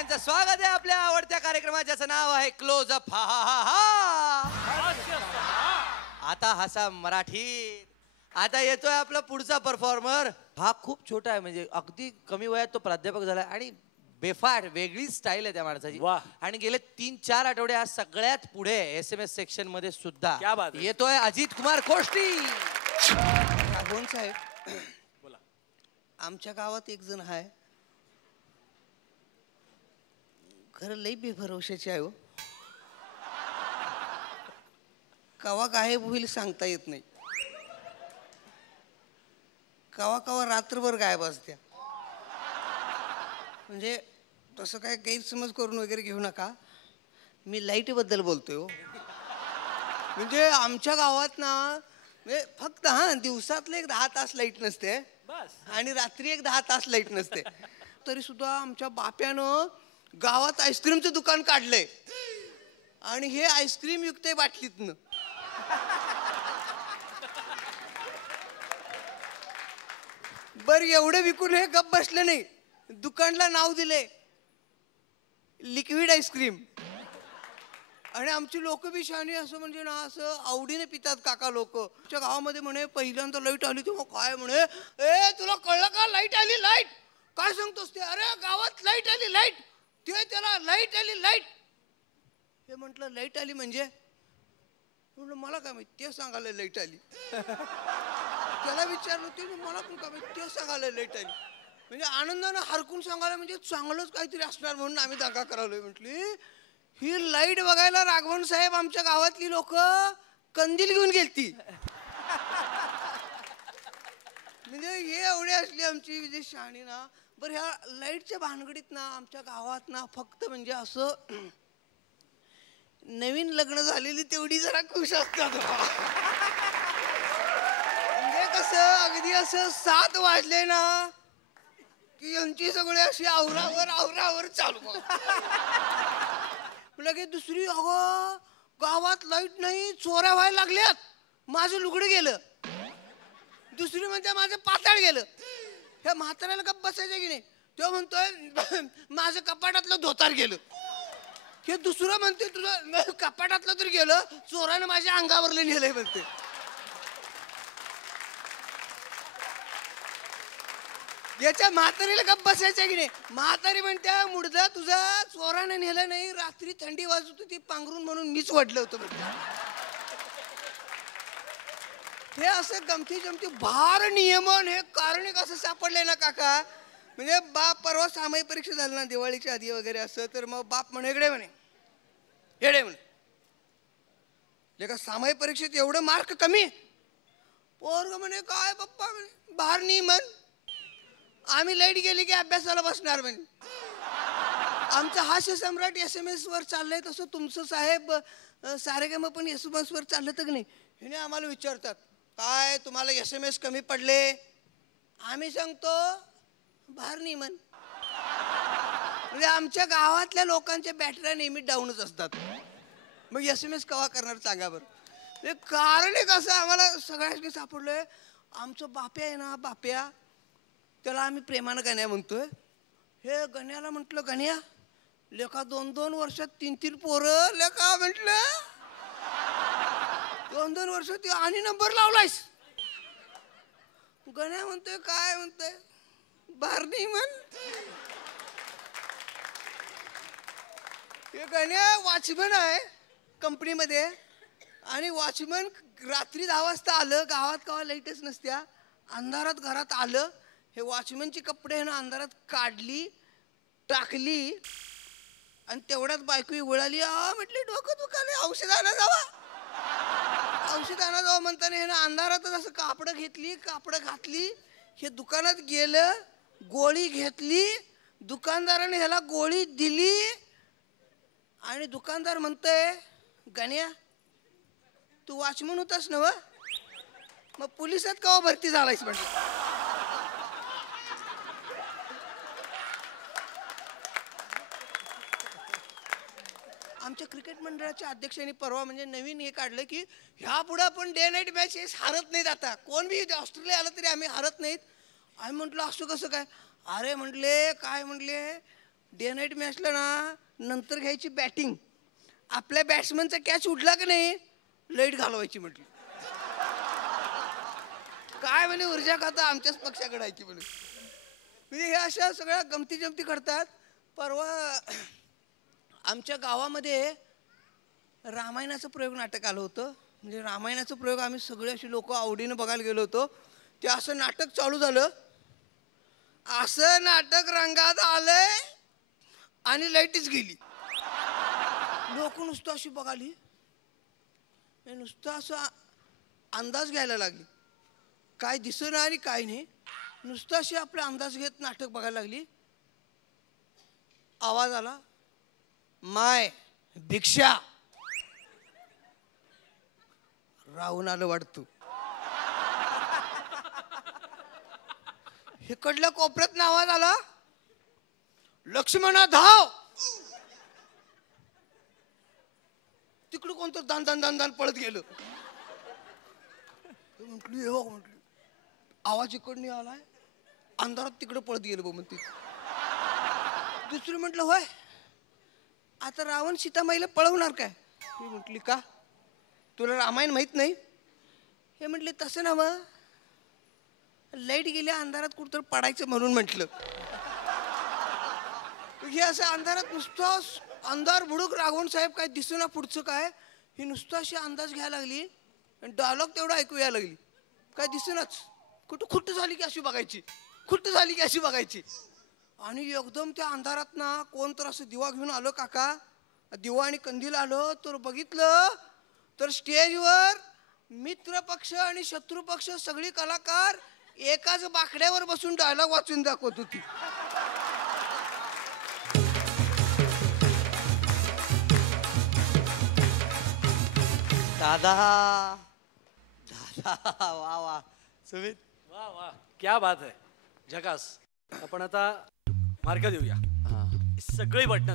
यांचं स्वागत आहे आपल्या आवडत्या कार्यक्रमात, ज्याचं नाव आहे क्लोज अप. हा हा हा हा. आता हसा मराठी. आता येतोय आपला पुढचा परफॉर्मर. हा खूप छोटा आहे, म्हणजे अगदी कमी वयात तो प्राध्यापक झाला आणि बेफाट वेगळी स्टाईल आहे त्या माणसाची. आणि गेले 3-4 आठवडे आज सगळ्यात पुढे SMS सेक्शन मध्ये सुद्धा येतोय अजित कुमार कोष्टी. कोण साहेब बोला. आमच्या गावात एक जण आहे, खरं लई बेभरवशाची आहे हो. कवा गायब होईल सांगता येत नाही. कवा कवा रात्रभर गायब असत्या. म्हणजे तसं काय गैरसमज करून वगैरे घेऊ नका, मी लाईट बद्दल बोलतोय हो. म्हणजे आमच्या गावात ना म्हणजे फक्त दिवसातले एक 10 तास लाईट नसते आणि रात्री एक 10 तास लाईट नसते. तरी सुद्धा आमच्या बाप्यानं गावात आईस्क्रीमचं दुकान काढलंय आणि हे आईस्क्रीम विकते बाटलीतनं. बर एवढे विकून हे गप बसले नाही, दुकानला नाव दिले लिक्विड आईस्क्रीम. आणि आमची लोक बी शानी असं म्हणजे ना असं आवडीने पितात काका लोक. आमच्या गावामध्ये म्हणे पहिल्यांदा लाईट आली तेव्हा काय म्हणे, ए तुला कळलं का लाईट आली लाईट, काय सांगतोस ते, अरे गावात लाईट आली लाईट, ते त्याला लाईट आली लाईट. हे म्हटलं लाईट आली म्हणजे, म्हटलं मला काय माहिती, ते सांगायला लाईट आली. त्याला विचारलं ते मला पण काय माहिती, ते सांगायला लाईट आली. म्हणजे आनंदानं हरकून सांगायला म्हणजे चांगलंच काहीतरी असणार म्हणून आम्ही दंगा करायलोय. म्हटली ही लाईट बघायला राघवन साहेब आमच्या गावातली लोक कंदील घेऊन गेलती. म्हणजे हे एवढे असली आमची विजय शहाणी ना. बरं ह्या लाईटच्या भानगडीत ना आमच्या गावात ना फक्त म्हणजे असं नवीन लग्न झालेली तेवढी जरा खुश असतात. म्हणजे कसं अगदी असं 7 वाजले ना की यांची सगळे अशी आवरावर आवरावर चालू. लगे दुसरी, अगं गावात लाईट नाही, चोऱ्या व्हायला लागल्यात, माझं लुगडं गेलं. दुसरी म्हणते माझं पाताळ गेलं. ह्या म्हाताऱ्याला गप्प बसायचं की नाही, तो म्हणतोय माझं कपाटातलं धोतार गेलं. हे दुसरं म्हणते तुझं कपाटातलं तर गेलं, चोरानं माझ्या अंगावरलं नेलंय म्हणते. याच्या म्हातारीला गप्प बसायचं की नाही, म्हातारी म्हणते मुडदा तुझा चोरानं नेलं नाही, रात्री थंडी वाजत होती पांघरून म्हणून मीच वडलं होतं म्हणते. हे असं गमती जमती भार नियमन हे कारण कसं सापडलंय ना काका. म्हणजे बाप परवा सामायिक परीक्षा झाली ना दिवाळीच्या आधी वगैरे असं, तर मग बाप म्हणे इकडे म्हणे येडे म्हणे का सामायिक परीक्षेत एवढं मार्क कमी. पोरग म्हणे काय पप्पा म्हणे भार नियमन, आम्ही लाईट गेली की अभ्यासाला बसणार म्हणे. आमचं हास्य सम्राट SMS वर चाललंय तसं तुमचं साहेब सारेगम पण SMS वर चाललं तर नाही. हे आम्हाला विचारतात काय तुम्हाला SMS कमी पडले, आम्ही सांगतो भार नियमन. म्हणजे आमच्या गावातल्या लोकांच्या बॅटऱ्या नेहमी डाऊनच असतात. मग SMS कवा करणार सांगा बरं. कारण एक असं आम्हाला सगळ्यांनी सापडलोय. आमचं बाप्या आहे ना बाप्या, त्याला आम्ही प्रेमानं गण्या म्हणतोय. हे गण्याला म्हटलं गण्या लेखा 2-2 वर्षात 3-3 पोरं लेखा म्हटलं 2-2 वर्ष ती आणि नंबर लावलायस. गण्या म्हणतोय काय म्हणतोय भार नाही म्हण. हे गण्या वॉचमन आहे कंपनीमध्ये आणि वॉचमन रात्री 10 वाजता आलं, गावात कवा लाईटच नसत्या, अंधारात घरात आलं. हे वॉचमनची कपडे ना अंधारात काढली टाकली आणि तेवढ्यात बायको उघडाली. म्हटली डोकं दुखाले, औषध आणा जावा, औषध आणा जावा म्हणताना हे ना अंधारातच असं कापडं घेतली, कापडं घातली, हे दुकानात गेलं, गोळी घेतली, दुकानदाराने ह्याला गोळी दिली आणि दुकानदार म्हणतोय गण्या तू वॉचमन होतास ना व, मग पोलिसात कवा भरती झालायस म्हणजे. आमच्या क्रिकेट मंडळाच्या अध्यक्षांनी परवा म्हणजे नवीन हे काढलं की ह्या पुढे आपण डे नाईट मॅचेस हारत नाहीत. आता कोण बी ऑस्ट्रेलिया आलं तरी आम्ही हारत नाहीत. आम्ही म्हटलं असं कसं काय, अरे म्हटले काय म्हटले डे नाईट मॅचला ना नंतर घ्यायची बॅटिंग. आपल्या बॅट्समनचा कॅच उडला की नाही लाईट घालवायची म्हटली. काय म्हणे ऊर्जा खाता आमच्याच पक्षाकडे म्हणे. म्हणजे हे अशा सगळ्या गमती जमती करतात. परवा आमच्या गावामध्ये रामायणाचं प्रयोग नाटक आलं होतं. म्हणजे रामायणाचं प्रयोग आम्ही सगळे अशी लोक आवडीनं बघायला गेलो होतो. ते असं नाटक चालू झालं. असं नाटक रंगात आलंय आणि लाईटच गेली. लोक नुसतं अशी बघाली, नुसतं असं अंदाज घ्यायला लागली. काय दिसेना आणि काय नाही, नुसतं अशी आपला अंदाज घेत नाटक बघायला लागली. आवाज आला, माय भिक्षा. राहून आलं वाटतं. इकडल्या कोपऱ्यात आवाज आला, लक्ष्मणा धाव. तिकडं कोणतं दान दान दान दान पळत गेलं. म्हटली हो म्हटली, आवाज इकडनं आलाय, अंधारात तिकडं पळत गेलं बघ म्हणते. दुसरी म्हटलं होय, आता रावण सीतामाईला पळवणार काय? मी म्हटली का, तुला रामायण माहित नाही? हे म्हटले तसं ना मग, लाईट गेल्या अंधारात कुठं पडायचं म्हणून म्हटलं. हे असं अंधारात नुसतं अंधार बुडूक राघवन साहेब काय दिसेना पुढचं काय, ही नुसतं अशी अंदाज घ्यायला लागली आणि डायलॉग तेवढा ऐकू यायला लागली. काय दिसेनाच, कुठं खुट्ट झाली की अशी बघायची, खुट्ट झाली की अशी बघायची. आणि एकदम त्या अंधारात ना कोण तर असं दिवा घेऊन आलं काका. दिवा आणि कंदील आलं तर बघितलं तर स्टेजवर मित्र पक्ष आणि शत्रू पक्ष सगळी कलाकार एकाच बाकड्यावर बसून डायलॉग वाचून दाखवत होती. दादा दादा वा वा सुमित, वा वा क्या बात आहे, झकास. आपण आता मार्क देऊया. सगळी बटणं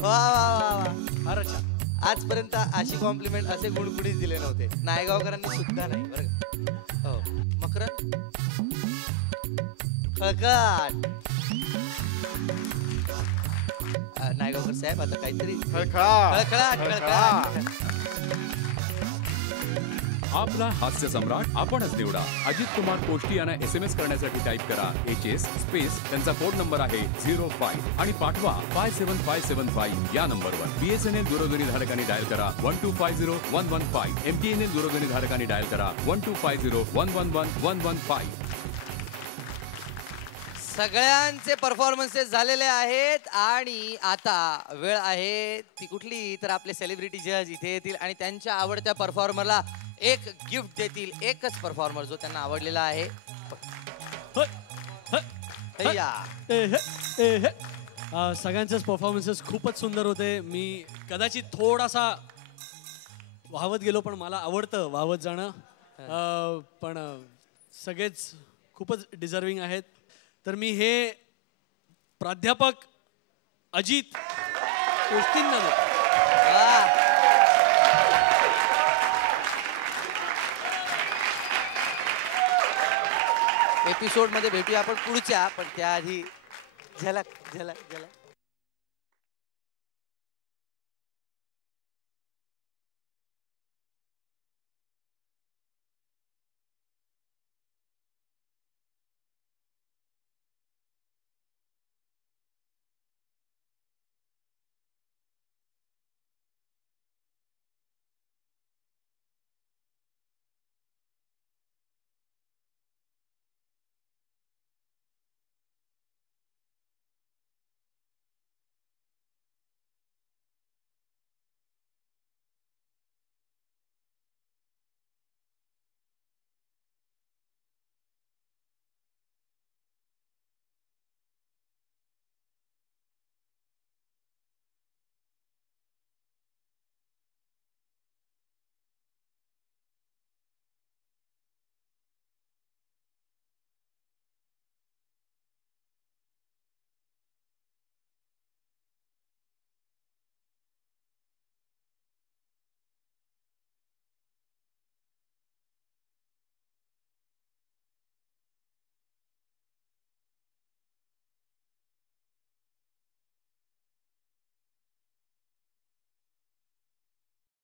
वा वा वा वा. फारच छान. आजपर्यंत अशी कॉम्प्लिमेंट असे गुण कुणीच दिले नव्हते, नायगावकरांनी सुद्धा नाही बरं का. हो मकरन खळखळाट. नायगावकर साहेब आता काहीतरी खळखळाट खळखळाट. आपला हास्य सम्राट आपणच निवडा. अजित कुमार कोष्टी यांना SMS करण्यासाठी टाईप करा HS स्पेस त्यांचा कोड नंबर आहे 05 आणि पाठवा 57575 या नंबरवर. BSNL दूरध्वनी धारकांनी डायल करा 1250115. MTNL दूरध्वनी धारकांनी डायल करा 12501111115. सगळ्यांचे परफॉर्मन्सेस झालेले आहेत आणि आता वेळ आहे ती कुठली तर आपले सेलिब्रिटी जज इथे येतील आणि त्यांच्या आवडत्या परफॉर्मरला एक गिफ्ट देतील. एकच परफॉर्मर जो त्यांना आवडलेला आहे. सगळ्यांचेच परफॉर्मन्सेस खूपच सुंदर होते. मी कदाचित थोडासा वाहवत गेलो, पण मला आवडतं वाहवत जाणं. पण सगळेच खूपच डिझर्विंग आहेत. तर मी हे प्राध्यापक अजित कोष्टींना देतो. एपिसोड मध्ये भेटूया आपण पुढच्या, पण त्याआधी झलक झलक झलक.